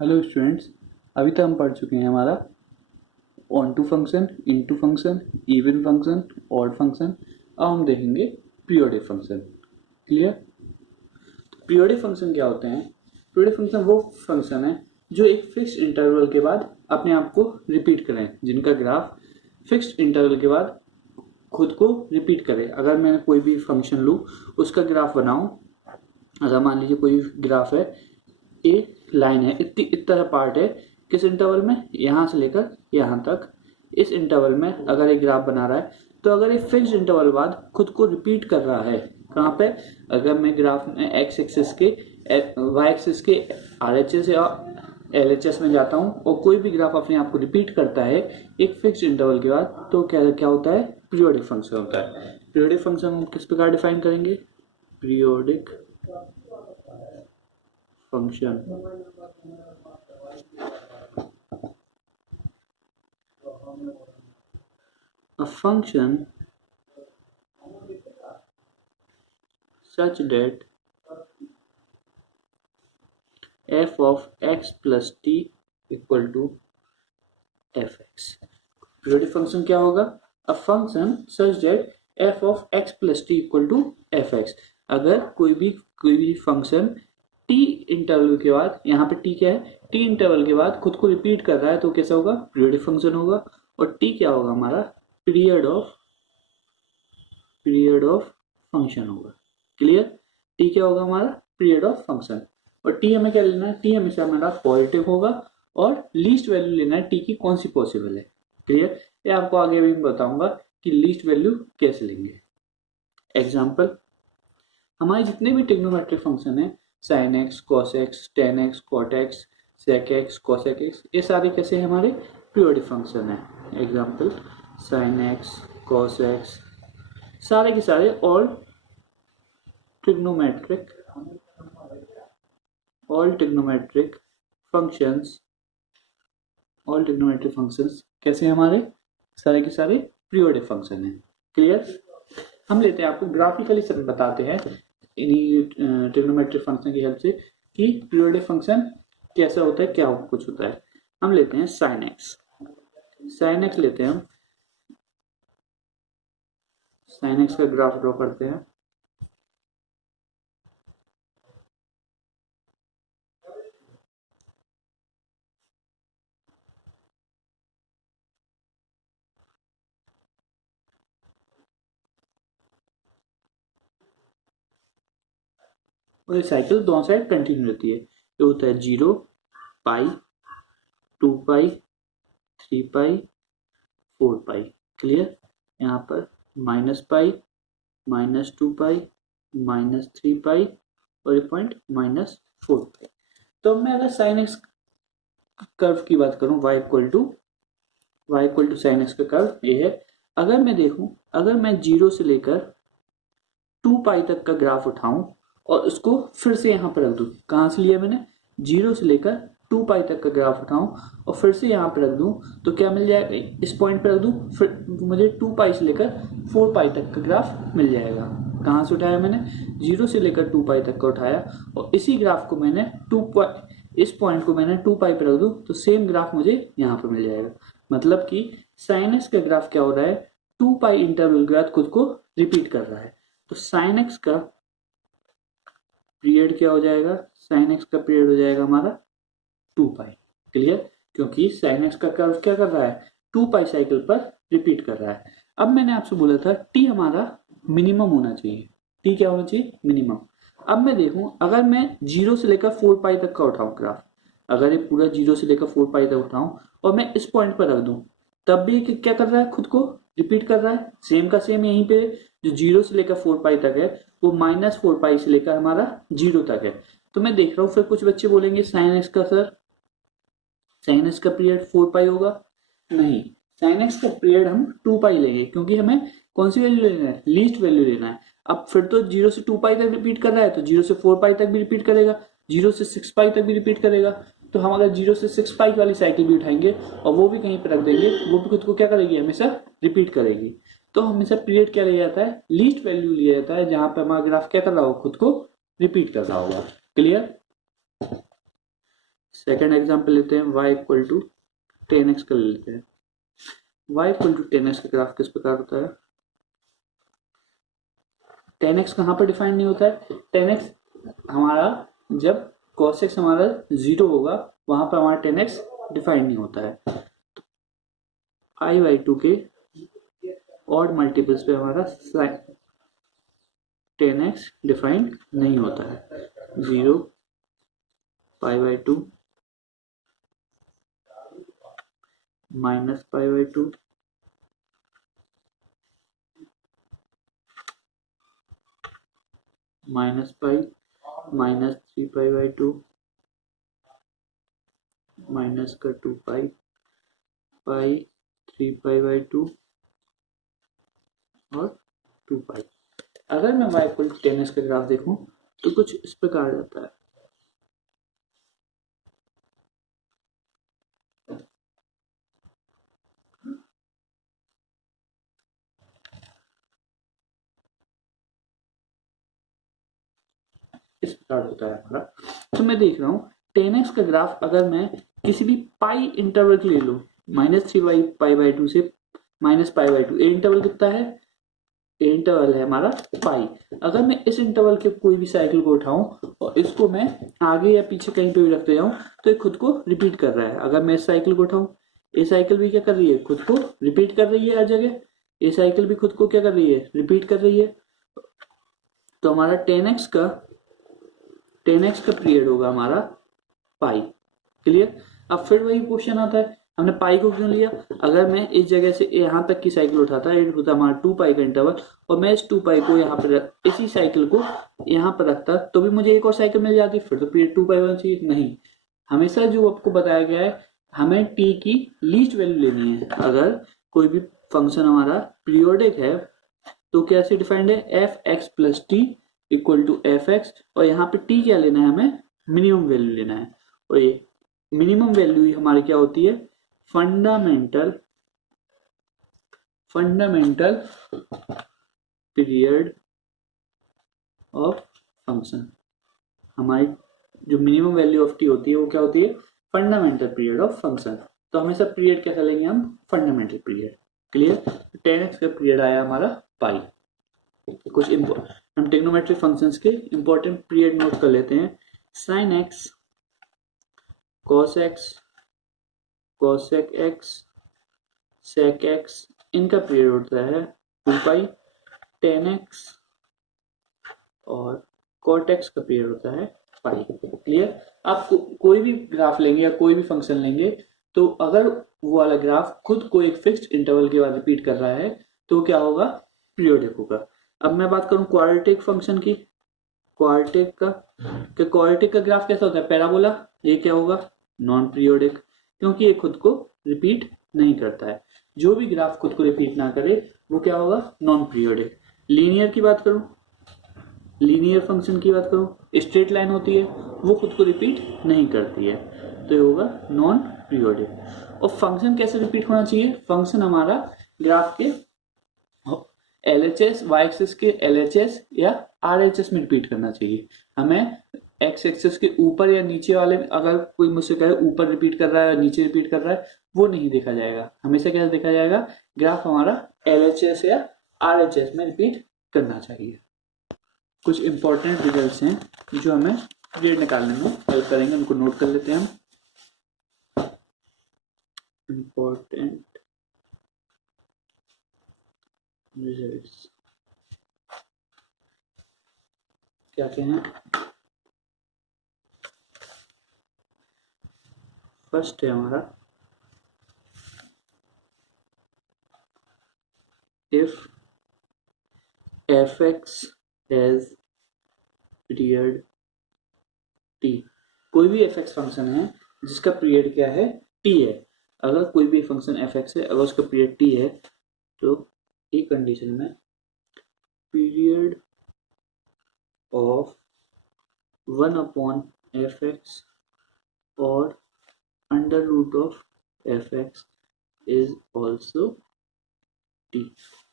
Hello students, अभी तक हम पढ़ चुके हैं हमारा onto function, into function, even function, odd function. अब हम देखेंगे periodic function. Clear? Periodic function क्या होते हैं? पीरियोडिक फंक्शन वो फंक्शन है जो एक फिक्स इंटरवल के बाद अपने आप को रिपीट करें, जिनका ग्राफ फिक्स्ड इंटरवल के बाद खुद को रिपीट करे। अगर मैं कोई भी फंक्शन लूँ, उसका ग्राफ बनाऊं, अगर मान लीजिए कोई ग्राफ है, ए लाइन है, इतनी तरह पार्ट है, किस इंटरवल में, यहां से लेकर यहां तक, इस इंटरवल में अगर एक ग्राफ बना रहा है, तो अगर एक फिक्स इंटरवल बाद खुद को रिपीट कर रहा है, कहाँ पे? अगर मैं ग्राफ में एक्स एक्सिस के वाई एक्सिस के आरएचएस या एलएचएस में जाता हूँ और कोई भी ग्राफ अपने आप को रिपीट करता है एक फिक्स इंटरवल के बाद, तो क्या क्या होता है? पीरियोडिक फंक्शन होता है। पीरियोडिक फंक्शन हम किस प्रकार डिफाइन करेंगे? Periodic function a function such that f of x plus t equal to fx। Periodic function क्या होगा? A function such that f of x plus t equal to fx। अगर कोई भी function t interval के बाद, यहाँ पे t क्या है, t इंटरवल के बाद खुद को रिपीट कर रहा है, तो कैसा होगा? पीरियोडिक फंक्शन होगा। और t क्या होगा हमारा? पीरियड ऑफ फंक्शन होगा। क्लियर? टी क्या होगा हमारा? Period of function. और टी हमें क्या लेना है? टी हमेशा हमारा पॉजिटिव होगा और लीस्ट वैल्यू लेना है टी की, कौन सी पॉसिबल है। क्लियर? ये आपको आगे भी बताऊंगा कि लीस्ट वैल्यू कैसे लेंगे। एग्जाम्पल, हमारे जितने भी ट्रिग्नोमेट्रिक फंक्शन है, sine x, cos x, tan x, cot x, sec x, cosec x, ये सारे कैसे हैं? हमारे पीरियोडिक फंक्शन है। Example, sine x, cos x, सारे के सारे ऑल ट्रिग्नोमेट्रिक फंक्शंस कैसे हैं हमारे? सारे के सारे पीरियोडिक फंक्शन हैं। क्लियर? हम लेते हैं, आपको ग्राफिकली सब बताते हैं इन्हीं ट्रिग्नोमेट्रिक फंक्शन की हेल्प से कि पीरियोडिक फंक्शन कैसा होता है, क्या कुछ होता है। हम लेते हैं साइन एक्स। साइन एक्स लेते हैं हम, साइन एक्स का ग्राफ ड्रॉ करते हैं। और ये साइकिल दोनों साइड कंटिन्यू रहती है। ये होता है 0, पाई, 2 पाई, 3 पाई, 4 पाई। क्लियर? यहाँ पर माइनस पाई, -2 पाई, -3 पाई और ये पॉइंट -4 पाई। तो मैं अगर साइन एक्स कर्व की बात करूं, y equal to sine x का कर्व ये है। अगर मैं देखूं, अगर मैं 0 से लेकर 2 पाई तक का ग्राफ उठाऊं और उसको फिर से यहाँ पर रख दूं, कहाँ से लिया मैंने? 0 से लेकर 2 पाई तक का ग्राफ उठाऊं और फिर से यहाँ पर रख दूं, तो क्या मिल जाएगा? इस पॉइंट पर रख दूं, फिर मुझे 2 पाई से लेकर 4 पाई तक का ग्राफ मिल जाएगा। कहाँ से उठाया मैंने? 0 से लेकर 2 पाई तक का उठाया और इसी ग्राफ को मैंने इस पॉइंट को मैंने 2 पाई पर रख दूं, तो सेम ग्राफ मुझे यहाँ पर मिल जाएगा। मतलब कि साइन एक्स का ग्राफ क्या हो रहा है? 2 पाई इंटरवल के बाद खुद को रिपीट कर रहा है। तो साइन एक्स का पीरियड क्या हो जाएगा? साइन एक्स का पीरियड हो जाएगा हमारा 2 पाई। क्लियर? क्योंकि साइन एक्स का कर्व क्या कर रहा है? 2 पाई साइकिल पर रिपीट कर रहा है। अब मैंने आपसे बोला था टी हमारा मिनिमम होना चाहिए। टी क्या होना चाहिए? मिनिमम। अब मैं देखूं, अगर मैं 0 से लेकर 4 पाई तक का उठाऊं ग्राफ, अगर ये पूरा 0 से लेकर 4 पाई तक उठाऊं और मैं इस पॉइंट पर रख दूं, तब भी क्या कर रहा है? खुद को रिपीट कर रहा है। सेम का सेम यहीं पे जो 0 से लेकर 4 पाई तक है, वो -4 पाई से लेकर हमारा 0 तक है। तो मैं देख रहा हूं, फिर कुछ बच्चे बोलेंगे साइन एक्स का सर, साइन एक्स का पीरियड 4 पाई होगा। नहीं, साइन एक्स का पीरियड हम 2 पाई लेंगे, क्योंकि हमें कौन सी वैल्यू लेना है? लीस्ट वैल्यू लेना है। अब फिर तो 0 से 2 पाई तक रिपीट कर रहा है, तो 0 से 4 पाई तक भी रिपीट करेगा, 0 से 6 पाई तक भी रिपीट करेगा। तो हम अगर 0 से 6 पाई वाली साइकिल भी उठाएंगे और वो भी कहीं पर रख देंगे, वो भी खुद को क्या करेगी? हमेशा रिपीट करेगी। तो हमेशा पीरियड क्या लिया जाता है? लीस्ट वैल्यू लिया जाता है, जहां पर हमारा ग्राफ क्या कर रहा होगा? खुद को रिपीट कर रहा होगा। क्लियर? सेकेंड एग्जाम्पल लेते हैं, y इक्वल टू 10x का ले लेते हैं। y इक्वल टू 10x का ग्राफ किस प्रकार होता है? 10x कहाँ पर डिफाइन नहीं होता है? 10x हमारा जब cos x हमारा 0 होगा वहां पर हमारा 10x डिफाइन नहीं होता है। i/2 के ऑड मल्टीपल्स पे हमारा 10x डिफाइन नहीं होता है। 0 π/2 minus π/2 minus pi minus 3π/2 minus का 2π पाई 3π/2 और 2π। अगर मैं y इक्वल टू 10x का ग्राफ देखूं तो कुछ इस प्रकार रहता है। इस प्रकार होता है हमारा। तो मैं देख रहा हूँ 10x का ग्राफ अगर मैं किसी भी पाई इंटरवल के ले लूँ, -3π/2 से -π/2, इंटरवल कितना है? इंटरवल है हमारा पाई। अगर मैं इस इंटरवल के कोई भी साइकिल को उठाऊं और इसको मैं आगे या पीछे कहीं पे भी रखते जाऊं तो ये खुद को रिपीट कर रहा है। अगर मैं इस साइकिल को उठाऊं, ये साइकिल भी क्या कर रही है? खुद को रिपीट कर रही है हर जगह। ये साइकिल भी खुद को क्या कर रही है? रिपीट कर रही है। तो हमारा 10x का पीरियड होगा हमारा पाई। क्लियर? अब फिर वही क्वेश्चन आता है, हमने पाई को क्यों लिया? अगर मैं इस जगह से यहाँ तक की साइकिल उठाता है, होता हमारा 2π का इंटरवल, और मैं इस 2π को यहाँ पर इसी साइकिल को यहाँ पर रखता तो भी मुझे एक और साइकिल मिल जाती, फिर तो पीरियड 2π होना चाहिए। नहीं, हमेशा जो आपको बताया गया है हमें t की लीस्ट वैल्यू लेनी है। अगर कोई भी फंक्शन हमारा पीरियोडिक है तो कैसे डिफाइंड है? f(x + t) equal to f(x), और यहाँ पे t क्या लेना है? हमें मिनिमम वैल्यू लेना है। और ये मिनिमम वैल्यू हमारी क्या होती है? Fundamental period of function. हमारी जो मिनिमम वैल्यू ऑफ टी होती है वो क्या होती है? Fundamental period of function. तो हमेशा पीरियड कैसा लेंगे हम? Fundamental period. क्लियर? 10x का पीरियड आया हमारा पाई। कुछ हम ट्रिग्नोमेट्रिक फंक्शंस के इंपॉर्टेंट पीरियड नोट कर लेते हैं। sin x, cos x, cosec x, sec x, इनका पीरियड होता है 2π। tan x और cot x का पीरियड होता है पाई। क्लियर? आप कोई भी ग्राफ लेंगे या कोई भी फंक्शन लेंगे तो अगर वो वाला ग्राफ खुद को एक फिक्स्ड इंटरवल के बाद रिपीट कर रहा है तो क्या होगा? पीरियोडिक होगा। अब मैं बात करूं क्वाड्रेटिक फंक्शन की। क्वाड्रेटिक का ग्राफ कैसा होता है? पैराबोला। ये क्या होगा? नॉन पीरियोडिक, क्योंकि ये खुद को रिपीट नहीं करता है। जो भी ग्राफ खुद को रिपीट ना करे वो क्या होगा? Non periodic. लीनियर की बात करूं, लीनियर फंक्शन की बात करूं, स्ट्रेट लाइन होती है, वो खुद को रिपीट नहीं करती है, तो ये होगा नॉन पीरियोडिक। और फंक्शन कैसे रिपीट होना चाहिए? फंक्शन हमारा ग्राफ के LHS, y एक्सिस के LHS या RHS में रिपीट करना चाहिए। हमें x एक्सिस के ऊपर या नीचे वाले, अगर कोई मुझसे कहे ऊपर रिपीट कर रहा है या नीचे रिपीट कर रहा है, वो नहीं देखा जाएगा। हमेशा कैसे देखा जाएगा? ग्राफ हमारा LHS या RHS में रिपीट करना चाहिए। कुछ इंपॉर्टेंट रिजल्ट्स हैं जो हमें पीरियड निकालने में हेल्प करेंगे, उनको नोट कर लेते हैं हम। इंपॉर्टेंट रिजल्ट्स क्या क्या हैं? फर्स्ट है हमारा if f(x) has period t। कोई भी f(x) फंक्शन है जिसका पीरियड क्या है? t है। अगर कोई भी फंक्शन f(x) है, अगर उसका पीरियड t है तो एक कंडीशन में पीरियड ऑफ 1/fx और √f(x) इज ऑल्सो t।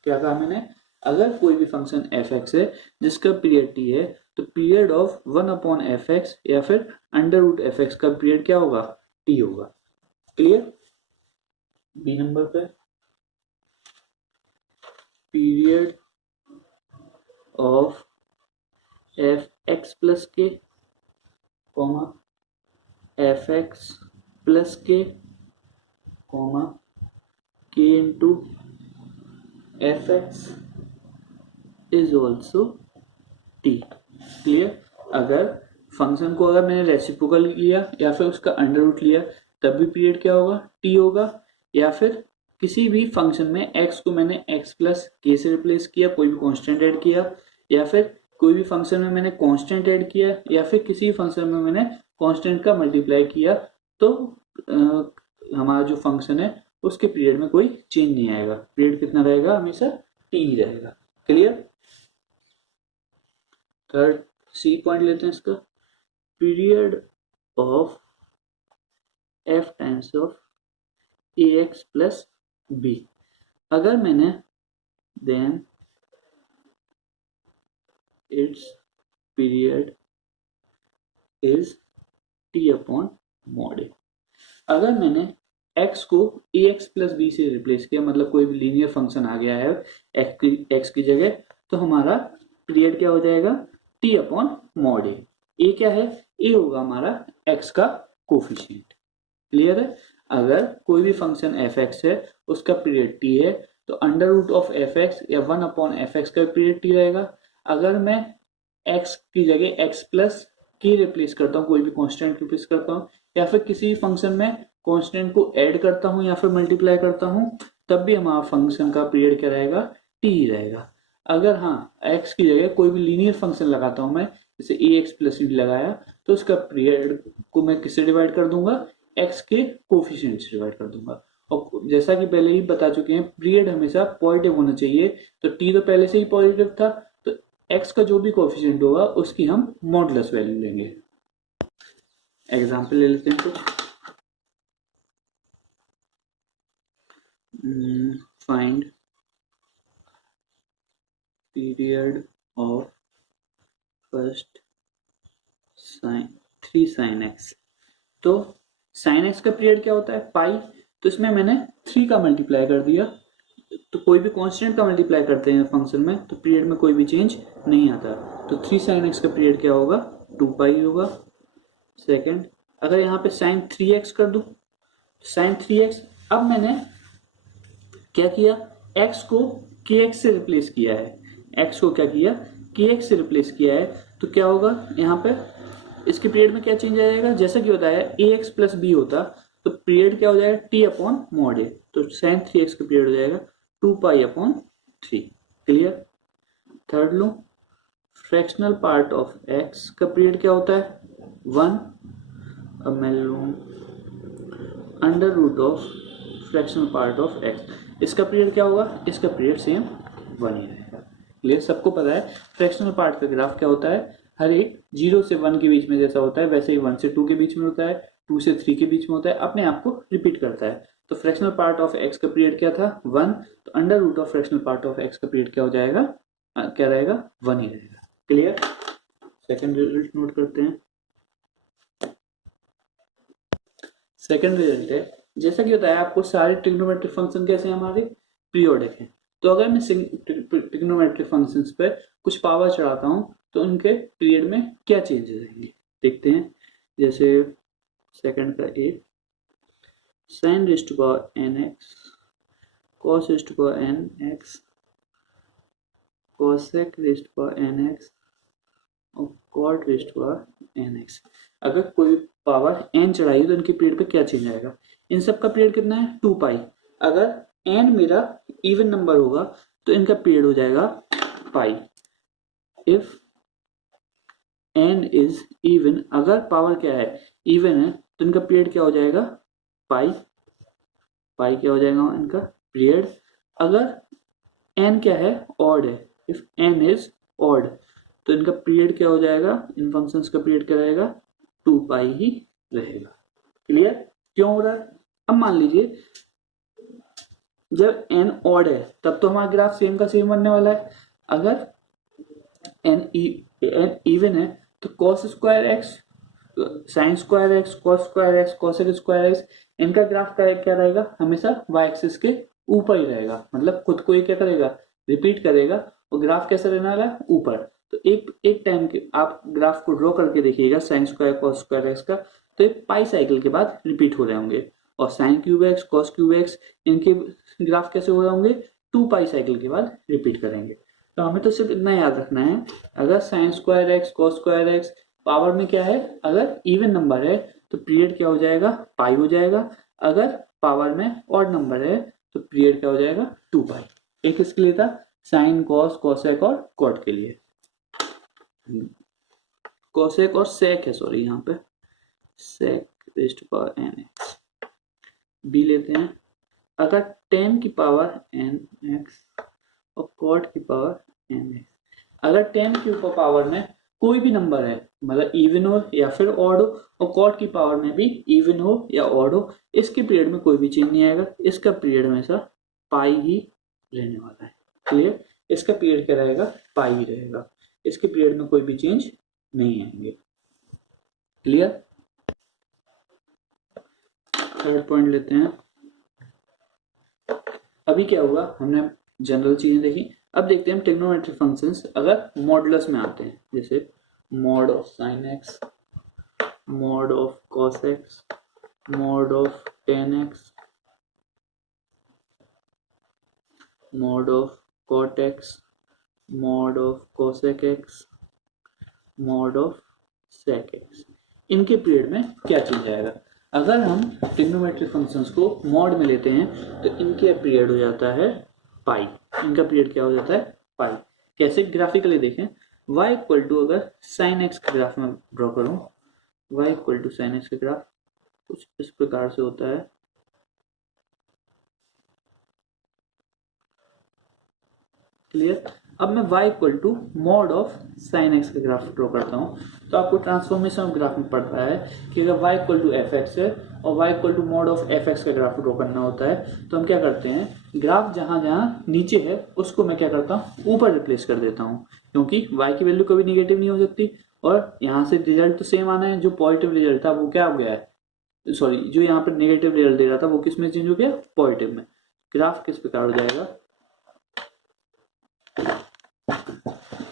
क्या कहा मैंने? अगर कोई भी फंक्शन f(x) है जिसका पीरियड t है तो पीरियड ऑफ 1/f(x) या फिर √f(x) का पीरियड क्या होगा, t होगा। क्लियर। बी नंबर पे period of f(x plus k) f(x plus k) k into f(x) is also t। Clear. अगर फंक्शन को अगर मैंने रेसिप्रोकल लिया या फिर उसका अंडर रूट लिया तब भी पीरियड क्या होगा, t होगा। या फिर किसी भी फंक्शन में x को मैंने x प्लस k से रिप्लेस किया, कोई भी कांस्टेंट ऐड किया, या फिर कोई भी फंक्शन में मैंने कांस्टेंट ऐड किया, या फिर किसी फंक्शन में मैंने कांस्टेंट का मल्टीप्लाई किया, तो हमारा जो फंक्शन है उसके पीरियड में कोई चेंज नहीं आएगा। पीरियड कितना रहेगा, हमेशा t ही रहेगा। क्लियर। थर्ड सी पॉइंट लेते हैं इसका, period of f times of ax plus b। अगर मैंने then it's period is t upon mod a। अगर मैंने x को ax प्लस b से रिप्लेस किया, मतलब कोई भी लीनियर फंक्शन आ गया है x की जगह, तो हमारा पीरियड क्या हो जाएगा, t upon mod a। a क्या है, a होगा हमारा x का कोफिशिएंट। क्लियर है। अगर कोई भी फंक्शन f(x) है उसका पीरियड t है, तो अंडर रूट ऑफ f(x) या 1/f(x) का पीरियड t रहेगा। अगर मैं x की जगह x प्लस k रिप्लेस करता हूँ, कोई भी कांस्टेंट रिप्लेस करता हूँ, या फिर किसी फंक्शन में कांस्टेंट को ऐड करता हूँ या फिर मल्टीप्लाई करता हूँ, तब भी हमारा फंक्शन का पीरियड क्या रहेगा, t ही रहेगा। अगर हाँ x की जगह कोई भी लीनियर फंक्शन लगाता हूँ मैं, जैसे ax प्लस b लगाया, तो उसका पीरियड को मैं किससे डिवाइड कर दूंगा, x के कोफिशिएंट से डिवाइड कर दूंगा। और जैसा कि पहले ही बता चुके हैं, पीरियड हमेशा पॉजिटिव होना चाहिए। तो t तो पहले से ही पॉजिटिव था, तो x का जो भी कोफिशिएंट होगा उसकी हम मॉडुलस वैल्यू लेंगे। एग्जांपल ले लेते हैं कुछ। Find period of first sine 3 sin x। तो sin x का पीरियड क्या होता है, पाई। तो इसमें मैंने 3 का मल्टीप्लाई कर दिया। तो कोई भी कांस्टेंट का मल्टीप्लाई करते हैं फंक्शन में तो पीरियड में कोई भी चेंज नहीं आता। तो 3 sin x का पीरियड क्या होगा, 2 पाई होगा। सेकंड, अगर यहाँ पे sin 3x कर दूं, sin 3x, अब मैंने क्या किया, x को kx से रिप्लेस किया है। x को क्या किया, kx से रिप्लेस किया है। तो क्या होगा यहाँ पे, इसके पीरियड में क्या चेंज आ जाएगा, जैसा कि होता है ax प्लस b होता, तो पीरियड क्या हो जाएगा, t अपॉन मॉड a। तो sin 3x का पीरियड हो जाएगा 2 पाई अपॉन 3। क्लियर। थर्ड लो, फ्रैक्शनल पार्ट ऑफ x का पीरियड क्या होता है, 1। अब मैं लूँ under root of fractional part of x, इसका पीरियड क्या होगा, इसका पीरियड सेम 1 ही रहेगा। क्लियर। सबको पता है फ्रैक्शनल पार्ट का ग्राफ क्या होता है, हर एक 0 से 1 के बीच में जैसा होता है वैसे ही 1 से 2 के बीच में होता है, 2 से 3 के बीच में होता है, अपने आप को रिपीट करता है। तो फ्रैक्शनल पार्ट ऑफ x का पीरियड क्या था, 1। तो under root of fractional part of x का पीरियड क्या हो जाएगा, क्या रहेगा, 1 ही रहेगा। क्लियर। सेकंड रिजल्ट नोट करते हैं। सेकंड रिजल्ट है, जैसा कि बताया आपको सारे ट्रिग्नोमेट्रिक फंक्शन कैसे हमारे पीरियोडिक हैं। तो अगर मैं ट्रिग्नोमेट्रिक फंक्शंस पे कुछ पावर चढ़ाता हूँ तो उनके पीरियड में क्या चेंजेस आएंगे देखते हैं। जैसे सेकंड का A, sin raise to power nx, cos raise to power nx, cosec raise to power nx और cot raise to power nx। अगर कोई पावर n चढ़ाई तो इनके पीरियड पे क्या चेंज आएगा। इन सब का पीरियड कितना है, 2 पाई। अगर n मेरा इवन नंबर होगा तो इनका पीरियड हो जाएगा पाई। इफ n इज इवन, अगर पावर क्या है, इवन है, तो इनका पीरियड क्या हो जाएगा, पाई। पाई क्या हो जाएगा इनका पीरियड। अगर n क्या है, ऑड है, इफ n इज ऑड, तो इनका पीरियड क्या हो जाएगा, इन फंक्शंस का पीरियड क्या रहेगा, 2 पाई ही रहेगा। क्लियर। क्यों हो रहा है, अब मान लीजिए जब n ऑड है तब तो हमारा ग्राफ सेम का सेम बनने वाला है। अगर n इवन है तो cos square x, sine square x, cos square x, cosec square x, इनका ग्राफ क्या रहेगा, हमेशा y एक्सिस के ऊपर ही रहेगा, मतलब खुद को ये क्या करेगा, रिपीट करेगा, और ग्राफ कैसे रहने वाला है, ऊपर। तो एक टाइम के आप ग्राफ को ड्रॉ करके देखिएगा sine square cos square x का, तो ये पाई साइकिल के बाद रिपीट हो रहे होंगे, और sine cube x, cos cube x, इनके ग्राफ कैसे हो रहे होंगे, 2 पाई साइकिल के बाद रिपीट करेंगे। तो हमें तो सिर्फ इतना याद रखना है, अगर sine square x, cos square x power में क्या है, अगर इवन नंबर है तो पीरियड क्या हो जाएगा, पाई हो जाएगा, अगर पावर में ऑड नंबर है तो पीरियड क्या हो जाएगा, 2 पाई। एक इसके लिए था साइन, कॉस, कोसेक और कॉट के लिए। कोसेक और सेक है, सॉरी यहाँ पे sec raised to power n x. B लेते हैं, अगर टेन की पावर एन एक्स और कॉट की पावर एन एक्स, अगर टेन की ऊपर पावर में कोई भी नंबर है, मतलब इवन हो या फिर ऑड हो, और कॉट की पावर में भी इवन हो या ऑड हो, इसके पीरियड में कोई भी चेंज नहीं आएगा, इसका पीरियड हमेशा पाई ही रहने वाला है। क्लियर, इसका पीरियड क्या रहेगा, पाई ही रहेगा, इसके पीरियड में कोई भी चेंज नहीं आएंगे। क्लियर, थर्ड पॉइंट लेते हैं। अभी क्या हुआ, हमने जनरल चीजें देखी, अब देखते हैं हम ट्रिग्नोमेट्रिक फंक्शंस अगर मॉडुलस में आते हैं, जैसे mod of sine x, mod of cos x, mod of tan x, mod of cot x, mod of cosec x, mod of sec x, इनके पीरियड में क्या चेंज आएगा। अगर हम ट्रिग्नोमेट्रिक फंक्शंस को मॉड में लेते हैं तो इनके पीरियड हो जाता है पाई, इनका पीरियड क्या हो जाता है, पाई। कैसे, ग्राफिकली देखें, y इक्वल टू अगर साइन एक्स का ग्राफ में ड्रॉ करूं, y equal to sine x का ग्राफ कुछ इस प्रकार से होता है। क्लियर, अब मैं y equal to mod of sine x का ग्राफ ड्रॉ करता हूँ, तो आपको ट्रांसफॉर्मेशन ऑफ ग्राफ में पड़ रहा है कि अगर y equal to f x है और y equal to mod of f x का ग्राफ ड्रॉ करना होता है, तो हम क्या करते हैं, ग्राफ जहां जहां नीचे है उसको मैं क्या करता हूँ, ऊपर रिप्लेस कर देता हूँ, क्योंकि y की वैल्यू कभी निगेटिव नहीं हो सकती, और यहाँ से रिजल्ट तो सेम आना है, जो पॉजिटिव रिजल्ट था वो क्या हो गया है, सॉरी जो यहाँ पर नेगेटिव रिजल्ट दे रहा था वो किस में चेंज हो गया, पॉजिटिव में। ग्राफ किस प्रकार हो जाएगा,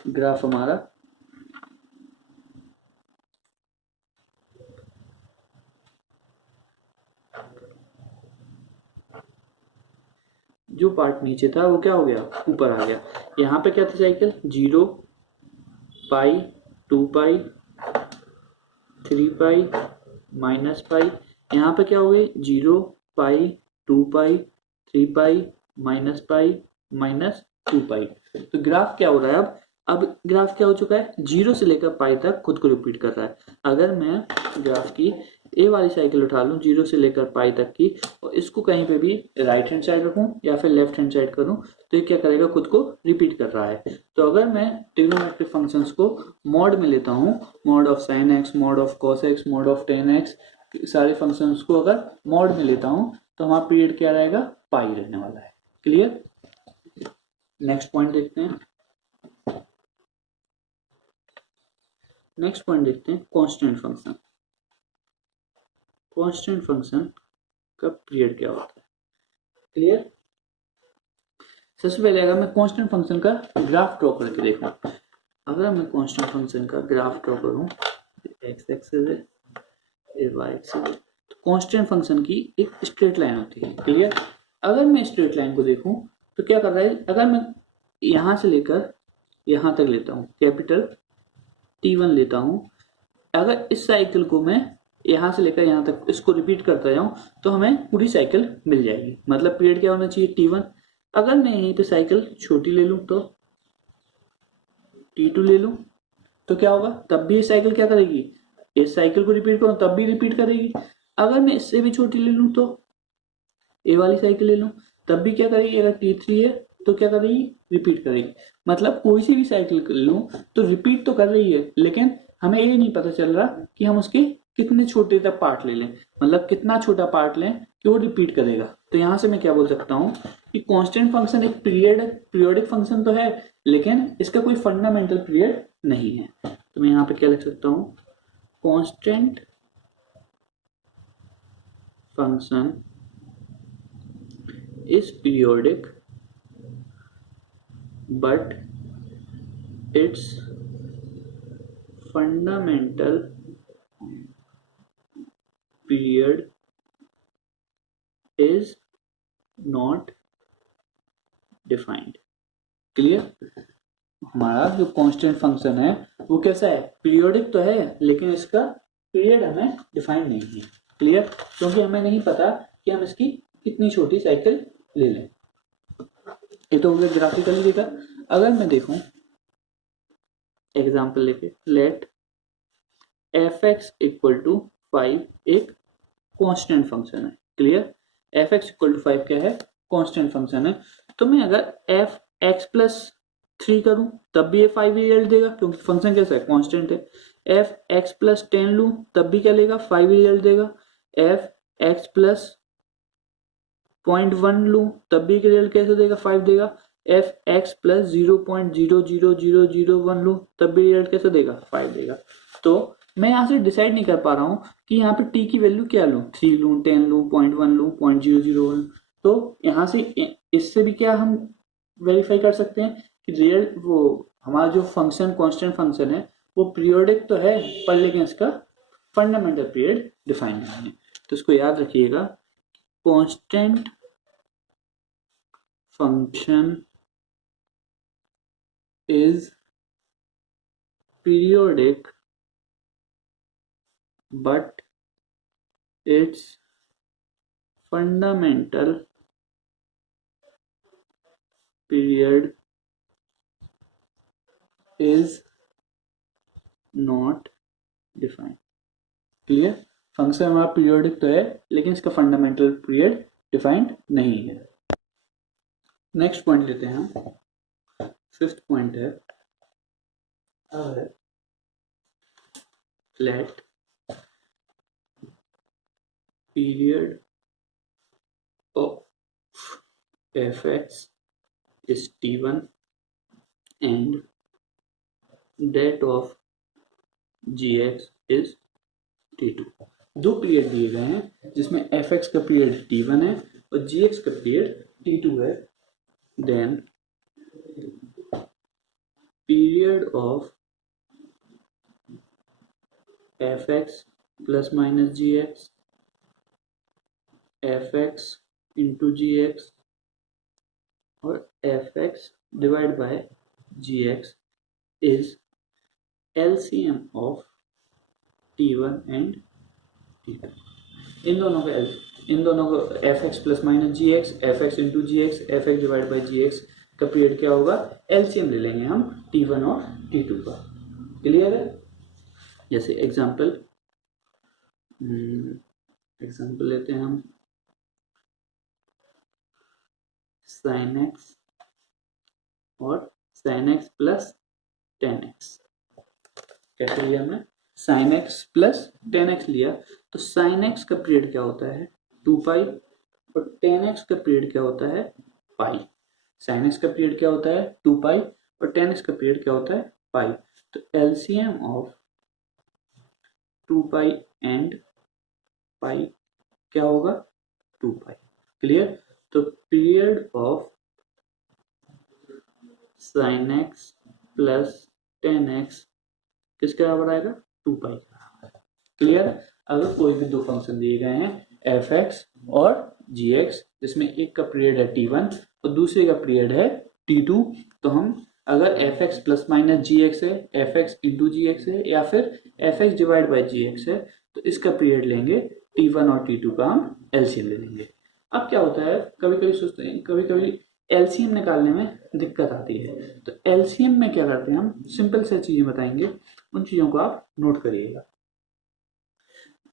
ग्राफ हमारा जो पार्ट नीचे था वो क्या हो गया, ऊपर आ गया। यहाँ पे क्या था साइकिल, 0 पाई, 2 पाई, 3 पाई, माइनस पाई, यहाँ पे क्या हो गई, 0 पाई, 2 पाई, 3 पाई, माइनस पाई, माइनस 2 पाई। तो ग्राफ क्या हो रहा है, अब ग्राफ क्या हो चुका है, 0 से लेकर पाई तक खुद को रिपीट कर रहा है। अगर मैं ग्राफ की ए वाली साइकिल उठा लूं 0 से लेकर पाई तक की, और इसको कहीं पे भी राइट हैंड साइड रखूं या फिर लेफ्ट हैंड साइड करूं, तो ये क्या करेगा, खुद को रिपीट कर रहा है। तो अगर मैं ट्रिग्नोमेट्रिक फंक्शंस को मॉड में लेता हूं, mod of sine x, mod of cos x, mod of tan x, सारे फंक्शंस को अगर मॉड में लेता हूं तो हमारा पीरियड क्या रहेगा, पाई रहने वाला है। क्लियर, नेक्स्ट पॉइंट देखते हैं। नेक्स्ट पॉइंट देखते हैं कांस्टेंट फंक्शन। कांस्टेंट फंक्शन का पीरियड क्या होता है। क्लियर, सबसे पहले अगर मैं कांस्टेंट फंक्शन का ग्राफ ड्रॉ करके देखूं, अगर मैं कांस्टेंट फंक्शन का ग्राफ ड्रॉ करूं, एक्स एक्सिस है, वाई एक्सिस है, तो कांस्टेंट फंक्शन की एक स्ट्रेट लाइन होती है। क्लियर, अगर मैं स्ट्रेट लाइन को देखूं तो क्या कर रहा है, अगर मैं यहां से लेकर यहां तक लेता हूं, कैपिटल T1 लेता हूं, अगर इस साइकिल को मैं यहां से लेकर यहां तक इसको रिपीट करता जाऊं तो हमें पूरी साइकिल मिल जाएगी। मतलब पीरियड क्या होना चाहिए, T1। अगर मैं यहीं पे साइकिल छोटी ले लूं तो T2 ले लूं, तो क्या होगा, तब भी ये साइकिल क्या करेगी, इस साइकिल को रिपीट करूं तब भी रिपीट करेगी। अगर मैं इससे भी छोटी ले लूं तो ए वाली साइकिल ले लूं, तब भी क्या करेगी, अगर T3 है तो क्या करेगी, रिपीट करेगी। मतलब कोई सी भी साइकिल लूं तो रिपीट तो कर रही है, लेकिन हमें ये नहीं पता चल रहा कि हम उसके कितने छोटे तक पार्ट ले लें, मतलब कितना छोटा पार्ट लें कि वो रिपीट करेगा। तो यहां से मैं क्या बोल सकता हूं कि कांस्टेंट फंक्शन एक पीरियोडिक फंक्शन तो है, लेकिन इसका कोई फंडामेंटल पीरियड नहीं है। तो मैं यहाँ पे क्या लिख सकता हूँ, constant function is periodic but its fundamental period is not defined. Clear? हमारा जो कांस्टेंट फंक्शन है वो कैसा है, पीरियोडिक तो है लेकिन इसका पीरियड हमें डिफाइन नहीं है। क्लियर? क्योंकि हमें नहीं पता कि हम इसकी कितनी छोटी साइकिल ले लें। ये तो हो गया ग्राफिकली देखा। अगर मैं देखूं एग्जांपल लेके, let f x equal to 5 एक कांस्टेंट फंक्शन है। Clear? F x equal to 5 क्या है, कांस्टेंट फंक्शन है। तो मैं अगर एफ एक्स प्लस 3 करूं तब भी ये 5 रिजल्ट देगा, क्योंकि फंक्शन कैसा है, कांस्टेंट है। एफ एक्स प्लस 10 लूं तब भी क्या लेगा, 5 रिजल्ट देगा। एफ एक्स प्लस 0.1 लूं तब भी रिजल्ट कैसे देगा, 5 देगा। एफ एक्स प्लस 0.00001 लूं तब भी रिजल्ट कैसे देगा, 5 देगा। तो मैं यहाँ से डिसाइड नहीं कर पा रहा हूँ कि यहाँ पे t की वैल्यू क्या लूं, 3 लूं, 10 लूं, 0.1 लूं, 0.001। तो यहाँ से इससे भी क्या हम वेरीफाई कर सकते हैं कि रियल वो हमारा जो फंक्शन कांस्टेंट फंक्शन है वो पीरियोडिक तो है पर लेकिन इसका फंडामेंटल पीरियड डिफाइन नहीं है। तो इसको याद रखिएगा, constant function is periodic but its fundamental period is not defined। Clear? Function हमारा पीरियोडिक तो है लेकिन इसका फंडामेंटल पीरियड डिफाइंड नहीं है। नेक्स्ट पॉइंट लेते हैं हम, फिफ्थ पॉइंट है, late period of fx is t1 and that of gx is t2। दो पीरियड दिए गए हैं जिसमें fx का पीरियड t1 है और gx का पीरियड t2 है। Then period of fx plus minus gx, fx into gx और fx divide by gx is LCM of t1 and t2। इन दोनों को fx plus minus gx, fx into gx, fx divide by gx का period क्या होगा, LCM ले लेंगे हम t1 और t2 का। क्लियर है? जैसे एग्जांपल लेते हैं हम, sin x और sin x प्लस 10x। कैसे लिया हमने, sin x प्लस 10x लिया। तो sin x का पीरियड क्या होता है, 2 पाई, और 10x का पीरियड क्या होता है, पाई। sin x का पीरियड क्या होता है, 2 पाई, और 10x का पीरियड क्या होता है, पाई। तो LCM of 2 pi and pi क्या होगा, 2 पाई। क्लियर? तो period of sin x plus 10x किसके बराबर आएगा, 2 पाई। क्लियर? अगर कोई भी दो फंक्शन दिए गए हैं fx और gx, जिसमें एक का पीरियड है t1 और दूसरे का पीरियड है t2, तो हम अगर fx प्लस माइनस gx है, fx इंटू gx है, या फिर fx डिवाइड बाई gx है, तो इसका पीरियड लेंगे t1 और t2 का हम LCM ले लेंगे। अब क्या होता है, कभी कभी सोचते हैं, कभी कभी LCM निकालने में दिक्कत आती है। तो LCM में क्या करते हैं हम, सिंपल से चीजें बताएंगे, उन चीजों को आप नोट करिएगा।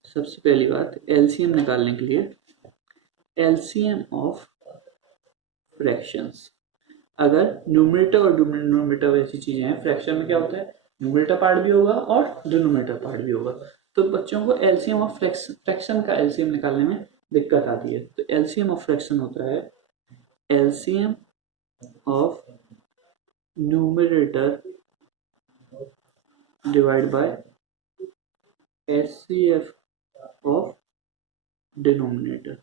सबसे पहली बात, LCM निकालने के लिए LCM ऑफ फ्रैक्शंस। अगर न्यूमरेटर और डिनोमिनेटर ऐसी चीजें हैं, फ्रैक्शन में क्या होता है, न्यूमरेटर पार्ट भी होगा और डिनोमिनेटर पार्ट भी होगा। तो बच्चों को LCM ऑफ फ्रैक्शन का LCM निकालने में दिक्कत आती है। तो LCM ऑफ फ्रैक्शन होता है LCM of numerator divide by HCF of denominator.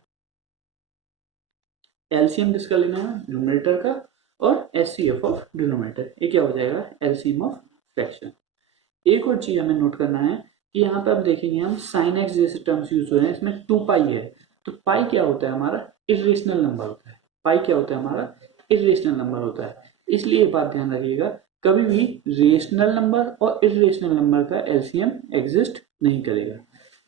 LCM किसका लेना है? न्यूमरेटर का, और HCF ऑफ डिनोमिनेटर। ये क्या हो जाएगा? LCM of fraction. एक और चीज हमें नोट करना है कि यहाँ पे आप देखेंगे हम sin x जैसे टर्म्स यूज हो रहे हैं, इसमें 2 पाई है। तो पाई क्या होता है? हमारा इरेशनल नंबर होता है। पाई क्या होता है? हमारा इरेशनल नंबर होता है। इसलिए ये बात ध्यान रखिएगा, कभी भी रेशनल नंबर और इरेशनल नंबर का एलसीएम एग्जिस्ट नहीं करेगा।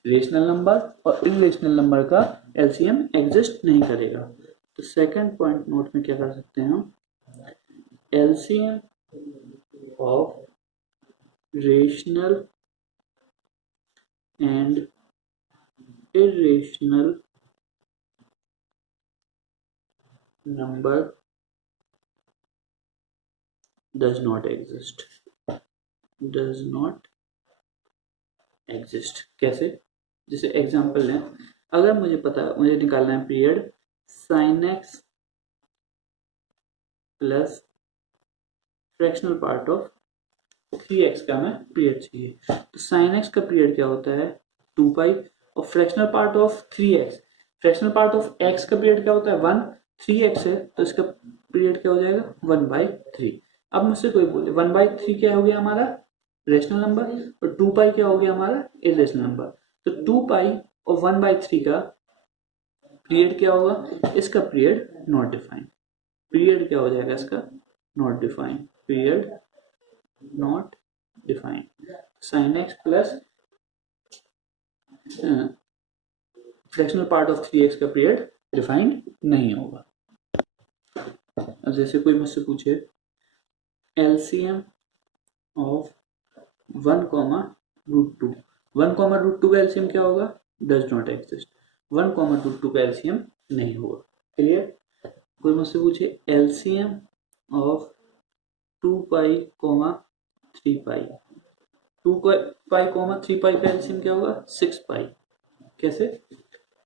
रेशनल नंबर और इरेशनल नंबर का एलसीएम एग्जिस्ट नहीं करेगा। तो सेकंड पॉइंट नोट में क्या कर सकते हैं हम? LCM of rational and irrational number does not exist। does not exist कैसे? जैसे एग्जांपल लें, अगर मुझे पता है, मुझे निकालना है period sin x plus fractional part of 3x का मैं पीरियड चाहिए। तो sin x का पीरियड क्या होता है? 2 पाई, और fractional part of 3x, fractional part of x का पीरियड क्या होता है? 1। 3x है तो इसका पीरियड क्या हो जाएगा? 1/3। अब मुझसे कोई बोले 1/3 क्या हो गया हमारा? रेशनल नंबर, और 2 पाई क्या हो गया हमारा? Irrational number. तो 2 पाई और 1/3 का पीरियड क्या होगा? इसका पीरियड नॉट डिफाइंड। पीरियड क्या हो जाएगा इसका? Not defined. Period not defined. sin x plus fractional part of 3x का पीरियड डिफाइंड नहीं होगा। अब जैसे कोई मुझसे पूछे एलसीएम ऑफ 1,√2, 1,√2 का एलसीएम क्या होगा? Does not exist. 1,√2 का एलसीएम नहीं होगा। क्लियर? कोई मुझसे पूछे एलसीएम ऑफ 2 पाई, 3 पाई, 2 पाई, 3 पाई का एलसीएम क्या होगा? 6 पाई। कैसे?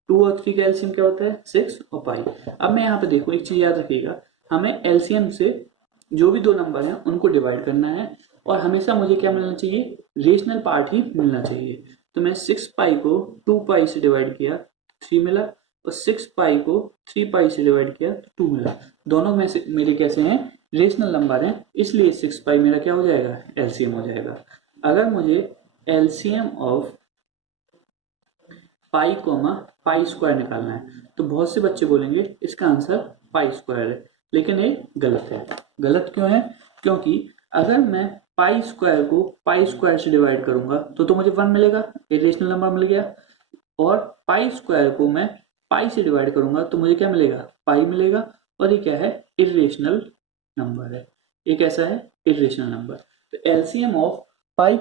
2 और 3 का एलसीएम क्या होता है? 6 और पाई। अब मैं यहाँ पे देखो, एक चीज याद रखिएगा, हमें एलसीएम से जो भी दो नंबर हैं उनको डिवाइड करना है, और हमेशा मुझे क्या मिलना चाहिए? रेशनल पार्ट ही मिलना चाहिए। तो मैं 6 पाई को 2 पाई से डिवाइड किया, 3 मिला, और 6 पाई को 3 पाई से डिवाइड किया तो 2 मिला। दोनों में से मेरे कैसे हैं? रेशनल नंबर हैं, इसलिए 6 पाई मेरा क्या हो जाएगा? एलसीएम हो जाएगा। अगर मुझे LCM of pi pi square निकालना है, तो बहुत से बच्चे बोलेंगे इसका आंसर पाई स्क्वायर है, लेकिन ये गलत है। गलत क्यों है? क्योंकि अगर मैं पाई स्क्वायर को पाई स्क्वायर से डिवाइड करूंगा तो मुझे 1 मिलेगा, इरेशनल नंबर मिल गया, और पाई स्क्वायर को मैं पाई से डिवाइड करूंगा तो मुझे क्या मिलेगा? पाई मिलेगा, और ये क्या है? इरेशनल नंबर है। ये कैसा है? Irrational number. तो LCM of pi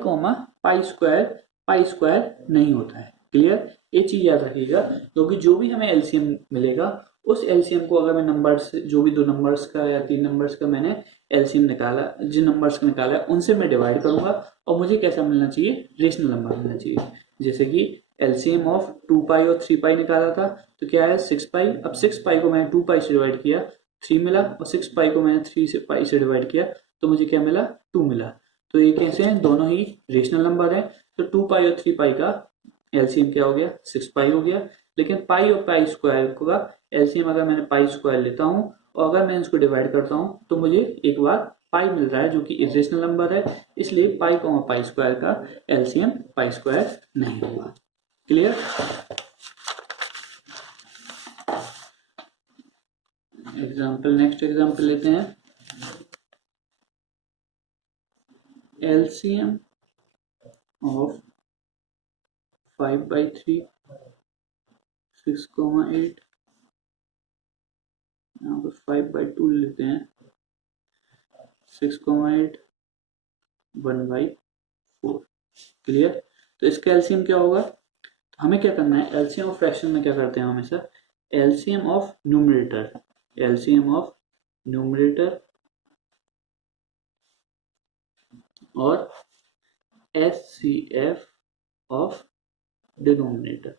pi square नहीं होता है। क्लियर? ये चीज याद रखिएगा, क्योंकि जो भी हमें एलसीएम मिलेगा उस एलसीएम को अगर मैं नंबर्स, जो भी दो नंबर्स का या 3 नंबर्स का मैंने एलसीएम निकाला, जिन नंबर्स का निकाला है उनसे मैं डिवाइड करूंगा, और मुझे कैसा मिलना चाहिए? रेशनल नंबर मिलना चाहिए। जैसे कि एलसीएम ऑफ 2 पाई और 3 पाई निकाला था तो क्या है? 6 पाई। अब 6 पाई को मैंने 2 पाई से डिवाइड किया, 3 मिला, और 6 पाई को मैंने 3 से पाई से डिवाइड किया तो मुझे क्या मिला? 2 मिला। तो ये कैसे हैं? दोनों ही रेशनल नंबर है। तो 2 पाई और 3 पाई का एलसीएम क्या हो गया? 6 पाई हो गया। लेकिन पाई और पाई स्क्वायर का एलसीएम अगर मैंने पाई स्क्वायर लेता हूं और अगर मैं इसको डिवाइड करता हूं तो मुझे एक बार पाई मिल रहा है जो कि इरेशनल नंबर है, इसलिए पाई पाई स्क्वायर का एलसीएम पाई स्क्वायर नहीं होगा। क्लियर? एग्जाम्पल, नेक्स्ट एग्जाम्पल लेते हैं। एलसीएम ऑफ 5/3, 6,8, यहाँ पर 5/2 लेते हैं, 6,8, 1/4। क्लियर? तो इसका एलसीएम क्या होगा? तो हमें क्या करना है? एलसीएम ऑफ फ्रैक्शन में क्या करते हैं हमेशा? LCM of numerator, LCM of numerator और HCF of denominator,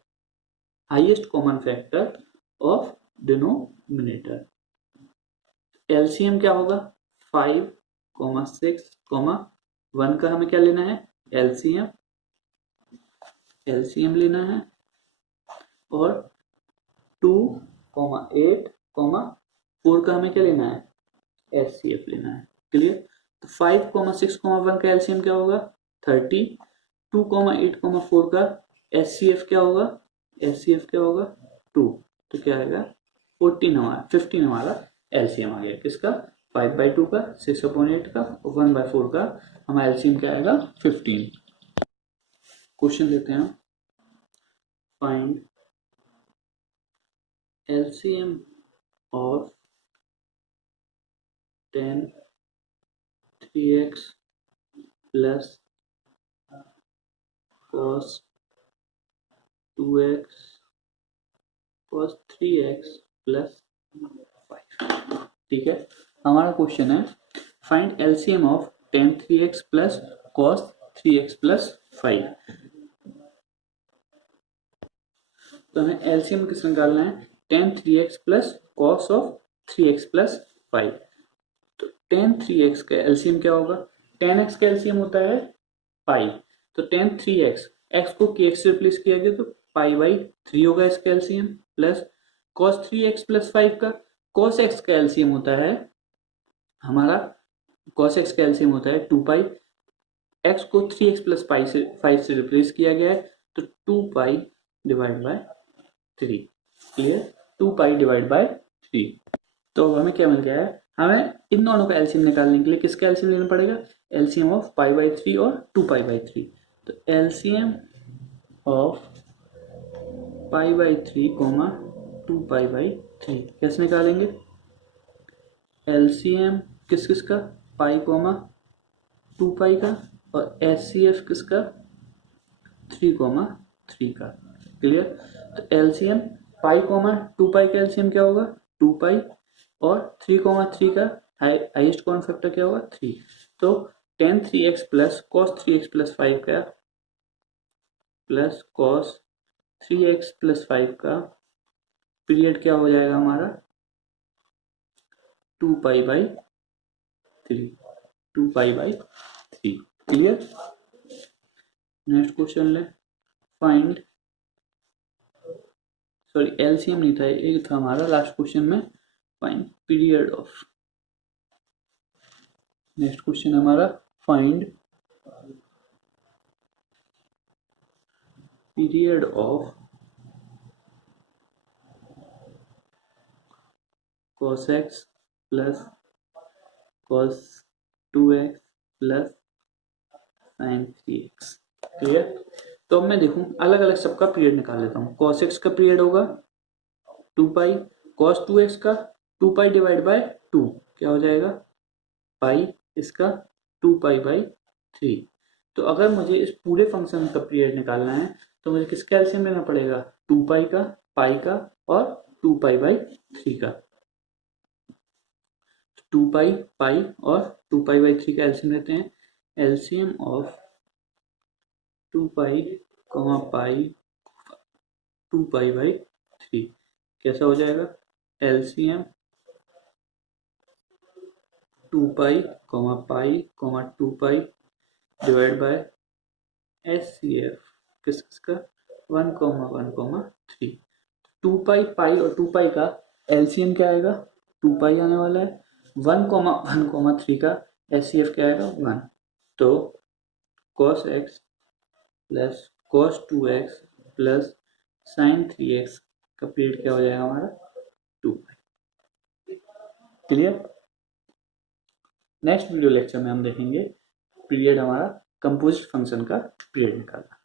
highest common factor of denominator. LCM क्या होगा? 5, 6, 1 का हमें क्या लेना है? एलसीएम लेना है और 2, 8, 4 का हमें क्या लेना है, एचसीएफ लेना है। क्लियर। तो 5, 6, 1 का एलसीएम क्या होगा 30, 2, 8, 4 का एचसीएफ क्या होगा, 2, तो क्या आएगा 15 हमारा एलसीएम आ गया किसका, 5/2 का, 6/8 का और 1/4 का हमारा एलसीएम क्या आएगा 15। क्वेश्चन लेते हैं, find LCM of 10 3x plus cos 2x cos 3x plus 5। ठीक है, हमारा क्वेश्चन है find LCM of 10 3x plus cos 3x plus 5। तो हमें LCM किस निकालना है, 10 3x plus cos of 3x plus 5। तो 10 3x का एलसीएम क्या होगा, 10x का एलसीएम होता है पाई, तो 10 3x, x को kx से रिप्लेस किया गया तो पाई/3 होगा इसका LCM, plus cos 3x plus 5 का cos x का एलसीएम होता है हमारा, cos x का एलसीएम होता है 2 पाई, x को 3x प्लस 5 से रिप्लेस किया गया है तो 2 pi divide by 3। Clear, 2 pi divide by 3। तो हमें क्या मिल गया है, हमें इन दोनों का एलसीएम निकालने के लिए किसका एलसीएम लेना पड़ेगा, एलसीएम ऑफ पाई/3 और 2 पाई/3। तो एलसीएम ऑफ पाई/3 2 पाई/3 कैसे निकालेंगे, एलसीएम किस किस का, पाई 2 पाई का और एचसीएफ किसका 3 का। क्लियर। तो एलसीएम पाई 2 पाई का एलसीएम क्या होगा 2 पाई और 3 का हाईएस्ट कॉमन फैक्टर क्या होगा 3। तो tan 3x plus cos 3x plus 5 का प्लस cos 3x प्लस 5 का पीरियड क्या हो जाएगा हमारा 2 पाई/3। क्लियर। नेक्स्ट क्वेश्चन ले, फाइंड, सॉरी एलसीएम नहीं था, एक था हमारा लास्ट क्वेश्चन में, find period of. Next question हमारा find period of cos x plus cos 2x plus sin 3x। Clear. तो अब मैं देखूं अलग अलग सबका पीरियड निकाल लेता हूं। cos x का पीरियड होगा 2 पाई, cos 2x का 2 पाई डिवाइड बाय 2 क्या हो जाएगा पाई, इसका 2 पाई/3। तो अगर मुझे इस पूरे फंक्शन का पीरियड निकालना है तो मुझे किसका एलसीएम लेना पड़ेगा 2 पाई का, पाई का और 2 पाई/3 का। 2 पाई पाई और 2 पाई/3 का एलसीएम लेते हैं, एलसीएम ऑफ 2 पाई पाई 2 पाई/3 कैसा हो जाएगा, LCM 2 pi pi 2 pi divide by HCF किसका 1, 1, 2 पाई पाई और 2 पाई का एलसीएम क्या आएगा 2 पाई आने वाला है, 1, 1, 3 का एचसीएफ क्या आएगा 1। तो cos x plus cos 2x plus sin 3x का पीरियड क्या हो जाएगा हमारा 2 पाई। क्लियर। नेक्स्ट वीडियो लेक्चर में हम देखेंगे पीरियड हमारा कंपोजिट फंक्शन का पीरियड निकालना।